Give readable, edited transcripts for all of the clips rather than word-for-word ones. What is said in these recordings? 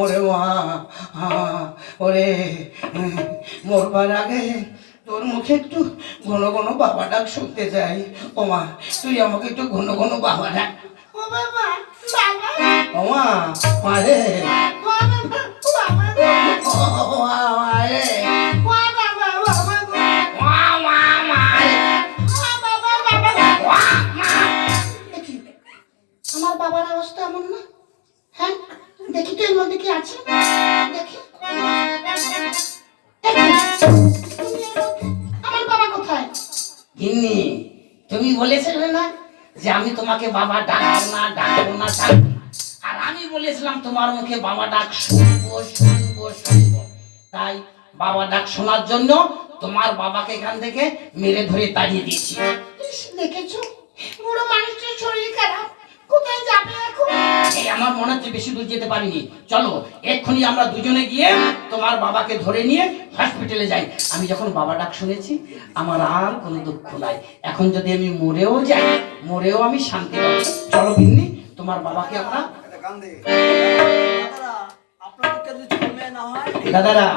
ওরে মা, ওরে মরবার আগে তোর মুখে একটু ঘন ঘন বাবা ডাক শুনতে চাই। ও মা, তুই আমাকে একটু ঘন ঘন বাবা ডাক। ও বাবা, বাবা, ও মা, মা রে, ও বাবা, বাবা গো, ও মা রে, ও বাবা, বাবা গো, মা মা মা রে, ও বাবা, বাবা গো। মা মা। দেখি, আমার বাবার অবস্থা এমন না। হ্যাঁ, দেখি তো এর মধ্যে কি আছে। দেখি, তুমি এর মধ্যে, আমার বাবা কোথায়? গিন্নি, তুমি বলেছিলে না যে আমি তোমাকে বাবা ডাকবো না, ডাকবো না, ডাকবো না। আর আমি বলেছিলাম তোমার মুখে বাবা ডাক শুনবো, শুনবো, শুনবো। তাই বাবা ডাক শোনার জন্য তোমার বাবাকে এখান থেকে মেরে ধরে তাড়িয়ে দিয়েছি। ইস, দেখেছো, বুড়ো মানুষটার শরীর খারাপ, কোথায় যাবে এখন? এই আমার মনে হচ্ছে বেশি দূর যেতে পারিনি। চলো এক্ষুনি আমরা দুজনে গিয়ে তোমার বাবাকে ধরে নিয়ে হসপিটালে যাই। আমি যখন বাবা ডাক শুনেছি আমার আর কোনো দুঃখ নাই। এখন যদি আমি মরেও যাই, মরেও আমি শান্তি পাবো। চলো গিন্নি, তোমার বাবাকে আমরা। দাদারা,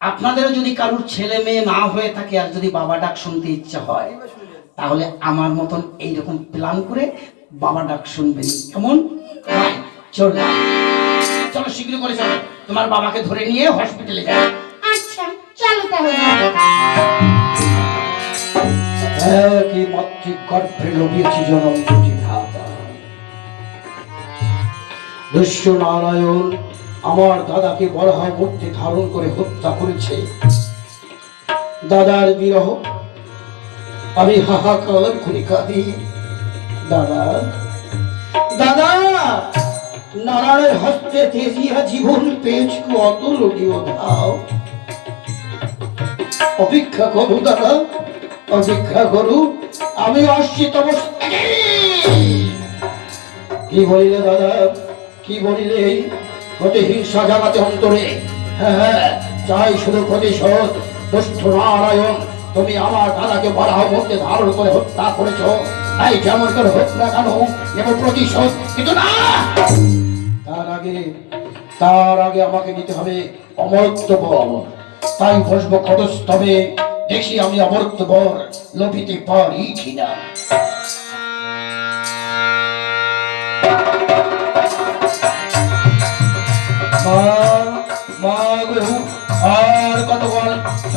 আপনাদেরও যদি কারোর ছেলে মেয়ে না হয়ে থাকে আর যদি বাবা ডাক শুনতে ইচ্ছা হয়, তাহলে আমার মতন এইরকম প্ল্যান করে বাবা ডাক শুনবেন। কেমন? চলো চলো, শীঘ্র করে চলো, তোমার বাবাকে ধরে নিয়ে হসপিটালে যাও। আচ্ছা, চলো তাহলে। একই মাতৃগর্ভে লভিয়েছি জনম দুটি ধাতা। দুষ্ট নারায়ণ আমার দাদাকে বরাহ মূর্তি ধারণ করে হত্যা করেছে। দাদার বিরহ আমি হাহাকার করে কাঁদি। দাদা, দাদা, নারায়ণের হস্তে তেজিয়া জীবন পেয়েছি অতুলনীয় ধাও। অপেক্ষা করু দাদা, অপেক্ষা করু, আমি আসছি তবে। কি বলিলে দাদা, কি বলিলে? প্রতিহিংসা জাগাতে অন্তরে। হ্যাঁ, চাই শুধু প্রতিশোধ। দুষ্ট নারায়ণ, তুমি আমার দাদাকে বরাহ মধ্যে ধারণ করে হত্যা করেছ। তাই যেমন করে হোক না কেন নেব প্রতিশোধ, কিন্তু না, তার আগে আমাকে নিতে হবে অমর্ত্য বর। তাই বসবো ক্ষতস্তবে, দেখি আমি অমর্ত্য বর লভিতে পারি কিনা। আর কতক্ষণ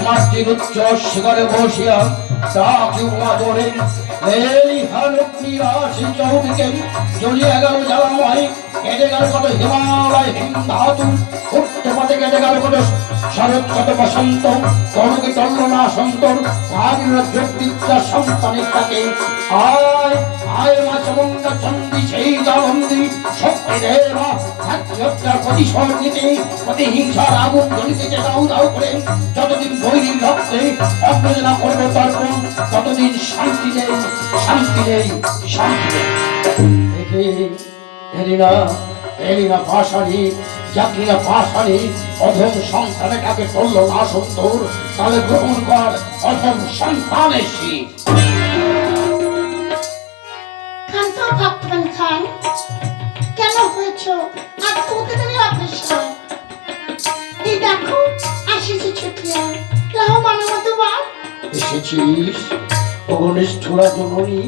মাটির উচ্চ শিখরে বসিয়া ডাকি উমাদরে এই হালকি রাশি চৌদিকে জ্বলিয়ে গেল জ্বালাময়। কেটে গেল কত হিমালয় হিমধাতু, উঠতে পথে কেটে গেল কত শরৎ, কত বসন্ত, করুকে চন্দ্র না সন্তর ভাগীর যোগবিদ্যা সন্তানের তাকে। আয় আয় মা চামুণ্ডা চন্ডী সেই চাবন্দি শক্তি দেবা হত্যার প্রতিশোধ নিতে, প্রতিহিংসার আগুন জ্বলিতেছে দাউ দাউ করে। যতদিন বৈরীর রক্তে অগ্রজ না করবো তর্পণ, ততদিন শান্তি নেই, শান্তি নেই, শান্তি নেই। দেখে এলিনা, এলিনা পাশানি, জাকিরা পাশানি, অধম সন্তানটাকে করল না সুন্দর, তাহলে গ্রহণ কর অধম সন্তানের শীত। খান্ত ভক্তগণ খান, কেন হয়েছ আত্মহত্যা অগ্রসর? এই দেখো, আসিছি ছুটিয়া, রাহ মানবত বাপ। এসেছিস অনিষ্ঠুরা জননী?